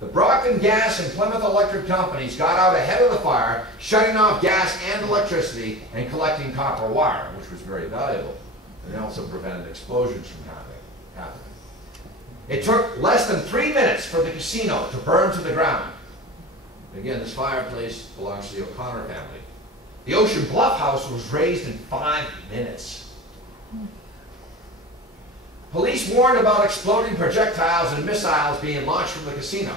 The Brockton Gas and Plymouth Electric companies got out ahead of the fire, shutting off gas and electricity and collecting copper wire, which was very valuable. And they also prevented explosions from happening. It took less than 3 minutes for the casino to burn to the ground. Again, this fireplace belongs to the O'Connor family. The Ocean Bluff house was razed in 5 minutes. Police warned about exploding projectiles and missiles being launched from the casino.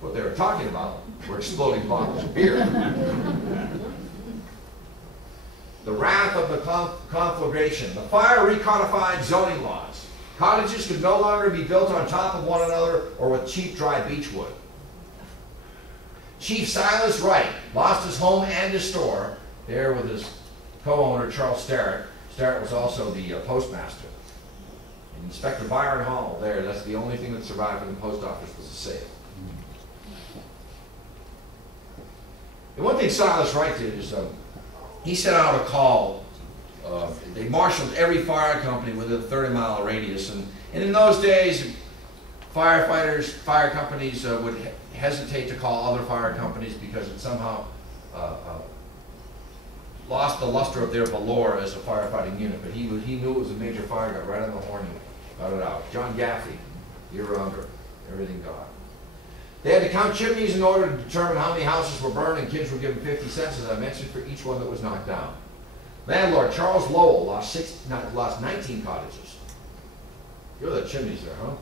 What they were talking about were exploding bottles of beer. The wrath of the conflagration. The fire recodified zoning laws. Cottages could no longer be built on top of one another or with cheap dry beech wood. Chief Silas Wright lost his home and his store, there with his co-owner Charles Starrett. Starrett was also the postmaster. And Inspector Byron Hall there, that's the only thing that survived from the post office was a safe. And one thing Silas Wright did is he sent out a call. They marshaled every fire company within a 30-mile radius. And in those days, firefighters, fire companies would hesitate to call other fire companies because it somehow lost the luster of their velour as a firefighting unit. But he knew it was a major fire, got right on the horn and got it out. John Gaffey, year-rounder, everything gone. They had to count chimneys in order to determine how many houses were burned, and kids were given 50 cents, as I mentioned, for each one that was knocked down. Landlord Charles Lowell lost 19 cottages. You're the chimneys there, huh?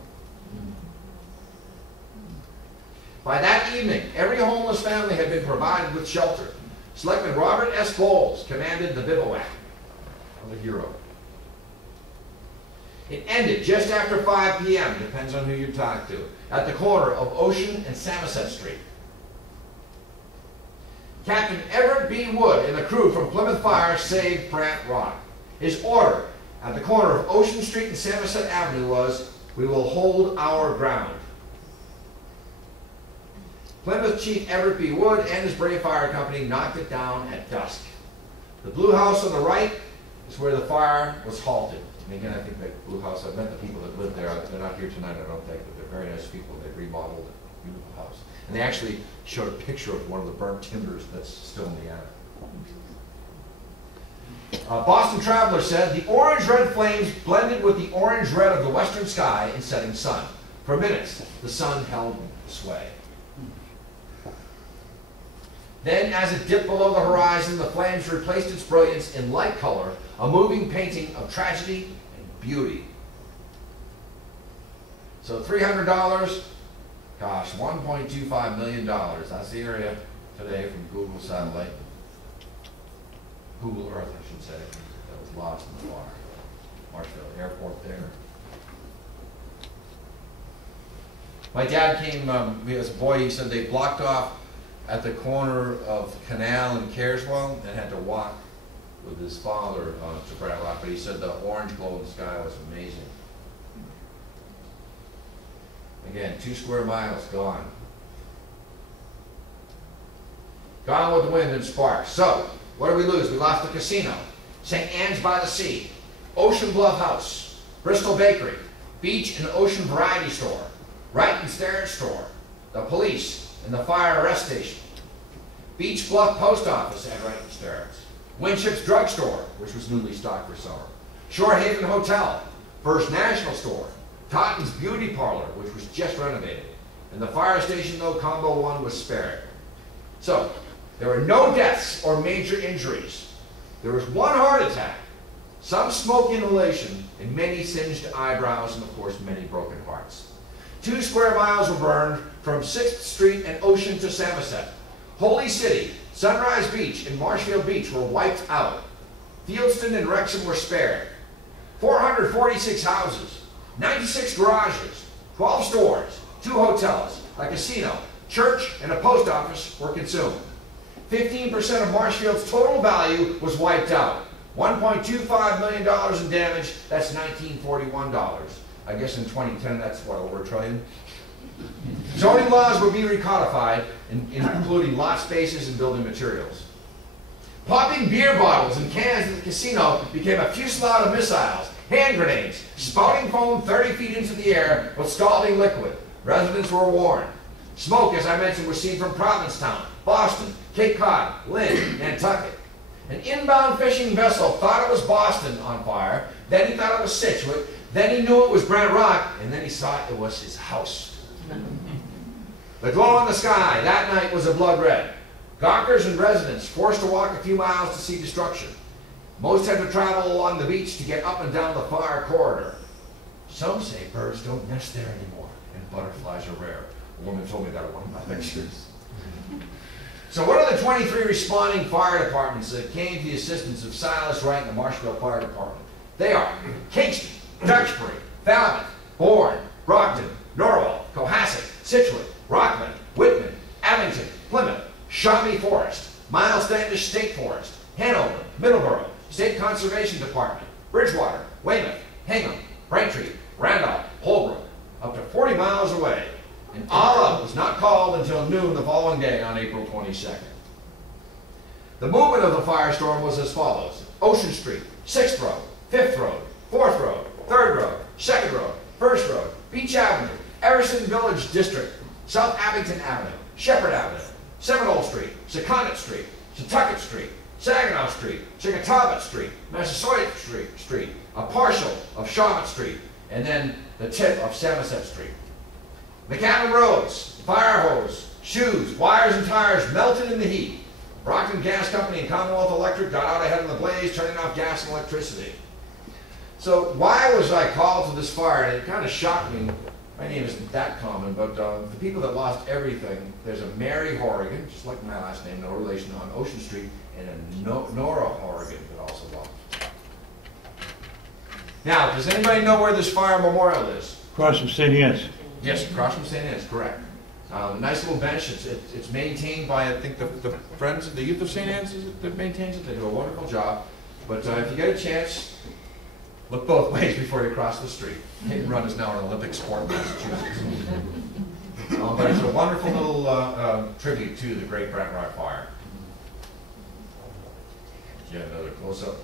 By that evening, every homeless family had been provided with shelter. Selectman Robert S. Bowles commanded the bivouac. What a hero. It ended just after 5 p.m., depends on who you talk to, at the corner of Ocean and Samoset Street. Captain Everett B. Wood and the crew from Plymouth Fire saved Brant Rock. His order at the corner of Ocean Street and Samoset Avenue was, "We will hold our ground." Plymouth Chief Everett B. Wood and his brave fire company knocked it down at dusk. The blue house on the right is where the fire was halted. And again, I think that blue house, I've met the people that live there. They're not here tonight, I don't think, but they're very nice people. They remodeled a beautiful house. And they actually showed a picture of one of the burnt timbers that's still in the attic. Boston Traveler said, "The orange-red flames blended with the orange-red of the western sky and setting sun. For minutes, the sun held sway. Then, as it dipped below the horizon, the flames replaced its brilliance in light color, a moving painting of tragedy and beauty." So $300, gosh, $1.25 million. That's the area today from Google satellite. Google Earth, I should say. That was lost in the water. Marshville Airport there. My dad came, as a boy, he said they blocked off at the corner of Canal and Careswell and had to walk with his father to Brant Rock, but he said the orange glow in the sky was amazing. Again, 2 square miles gone. Gone with the wind and sparks. So, what did we lose? We lost the casino, St. Anne's by the Sea, Ocean Bluff House, Bristol Bakery, Beach and Ocean Variety Store, Wright and Starrett Store, the police, and the fire arrest station. Beach Bluff Post Office at Wright and Starrett's. Winship's Drug Store, which was newly stocked for summer. Shore Haven Hotel, First National Store, Totten's Beauty Parlor, which was just renovated. And the fire station, though, Combo 1 was spared. So, there were no deaths or major injuries. There was 1 heart attack, some smoke inhalation, and many singed eyebrows, and of course, many broken hearts. 2 square miles were burned from 6th Street and Ocean to Samoset. Holy City, Sunrise Beach, and Marshfield Beach were wiped out. Fieldston and Wrexham were spared. 446 houses, 96 garages, 12 stores, 2 hotels, a casino, church, and a post office were consumed. 15% of Marshfield's total value was wiped out. $1.25 million in damage, that's $1941. I guess in 2010, that's what, over $1 trillion? Zoning laws would be recodified, including lot spaces and building materials. Popping beer bottles and cans at the casino became a fusillade of missiles, hand grenades, spouting foam 30 feet into the air with scalding liquid. Residents were warned. Smoke, as I mentioned, was seen from Provincetown, Boston, Cape Cod, Lynn, Nantucket. An inbound fishing vessel thought it was Boston on fire, then he thought it was Scituate, then he knew it was Brant Rock, and then he saw it was his house. The glow in the sky that night was a blood red. Gawkers and residents forced to walk a few miles to see destruction. Most had to travel along the beach to get up and down the fire corridor. Some say birds don't nest there anymore, and butterflies are rare. A woman told me that at one of my lectures. So what are the 23 responding fire departments that came to the assistance of Silas Wright and the Marshville Fire Department? They are Kingston, Duxbury, Falmouth, Bourne, Brockton, Norwell, Cohasset, Scituate, Rockland, Whitman, Abington, Plymouth, Shawnee Forest, Miles Standish State Forest, Hanover, Middleborough, State Conservation Department, Bridgewater, Weymouth, Hingham, Braintree, Randolph, Holbrook, up to 40 miles away. And all of it was not called until noon the following day on April 22nd. The movement of the firestorm was as follows. Ocean Street, 6th Road, 5th Road, 4th Road, 3rd Road, 2nd Road, 1st Road, Beach Avenue, Everson Village District, South Abington Avenue, Shepherd Avenue, Seminole Street, Secundit Street, Setauket Street, Saginaw Street, Chickatawbut Street, Massasoit Street, a partial of Shawmut Street, and then the tip of Samoset Street. McAdam roads, fire hose, shoes, wires, and tires melted in the heat. Brockton Gas Company and Commonwealth Electric got out ahead of the blaze, turning off gas and electricity. So why was I called to this fire? And it kind of shocked me. My name isn't that common, but the people that lost everything, there's a Mary Horrigan, just like my last name, no relation, on Ocean Street, and a Nora Horrigan that also lost. Now, does anybody know where this fire memorial is? Across from St. Anne's. Yes, across from St. Anne's, correct. A nice little bench. It's maintained by, I think, the Friends of the Youth of St. Anne's that maintains it. They do a wonderful job. But if you get a chance, look both ways before you cross the street. Hit and run is now an Olympic sport in Massachusetts. But it's a wonderful little tribute to the Great Brant Rock Fire. Yeah, another close-up.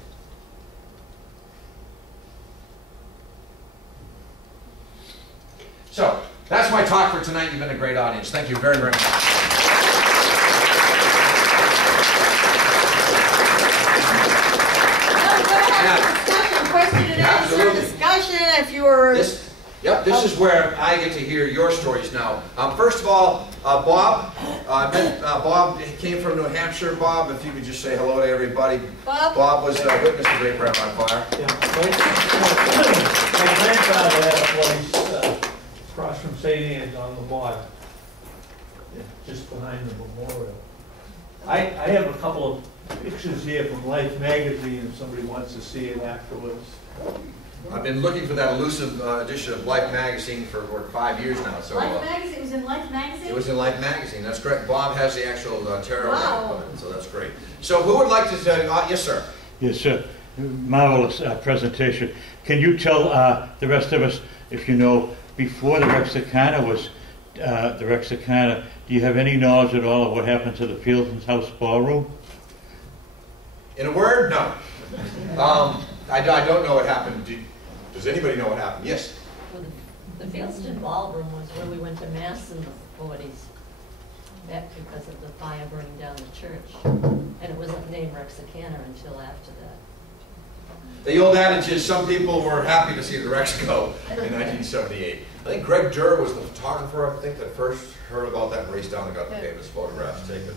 So, that's my talk for tonight. You've been a great audience. Thank you very, very much. Discussion if you were... This is where I get to hear your stories now. First of all, Bob. Bob came from New Hampshire. Bob, if you could just say hello to everybody. Bob was witness to Great Brant Rock Fire. Yeah, my grandfather had a place across from St. Anne's on the water, just behind the memorial. I have a couple of pictures here from Life magazine if somebody wants to see it afterwards. I've been looking for that elusive edition of Life magazine for 5 years now. So Life magazine was in Life magazine? It was in Life magazine, that's correct. Bob has the actual tarot wow. on it, so that's great. So who would like to say, yes sir? Yes sir, marvelous presentation. Can you tell the rest of us, if you know, before the Rexicana was, do you have any knowledge at all of what happened to the Fields House Ballroom? In a word, no. I don't know what happened. Does anybody know what happened? Yes? Well, the Fieldston Ballroom was where we went to Mass in the 40s, back because of the fire burning down the church. And it wasn't named Rexicana until after that. The old adage is some people were happy to see the Rex go in 1978. I think Greg Durr was the photographer, I think, that first heard about that and raced down and got the famous photographs taken.